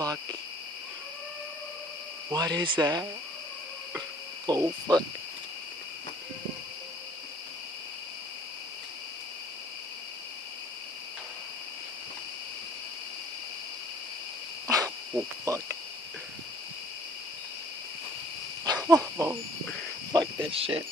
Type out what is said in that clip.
fuck? What is that? Oh fuck. Oh fuck. Oh, fuck this shit.